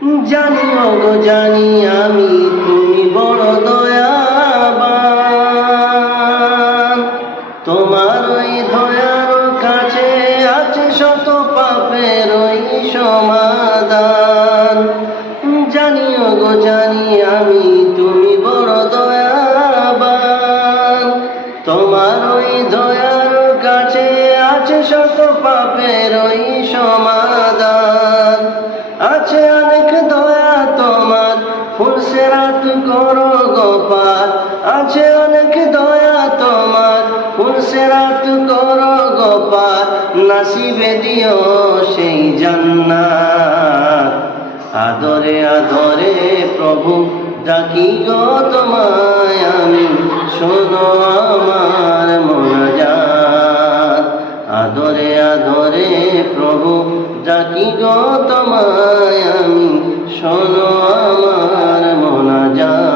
জানিও গো, জানি আমি তুমি বড় দয়াবান। তোমার ওই দয়ার কাছে আছে শত পাপের ওই সমাধান। জানিও গো, জানি আমি তুমি বড় দয়াবান। তোমার ওই দয়ার কাছে আছে শত পাপের ওই সমাধান। আছে অনেক তোমার ফুলসে রাত করো গোপাল, আছে অনেক দয়া তোমার। ফুলসে রাত করো গোপাল, নাসিবে দিও সেই জান্নাত। আদরে আদরে প্রভু, ডাকি গো তোমায় আমি, শোনো আমার মোনাজাত। আদরে আদরে প্রভু, ডাকি গো মাজা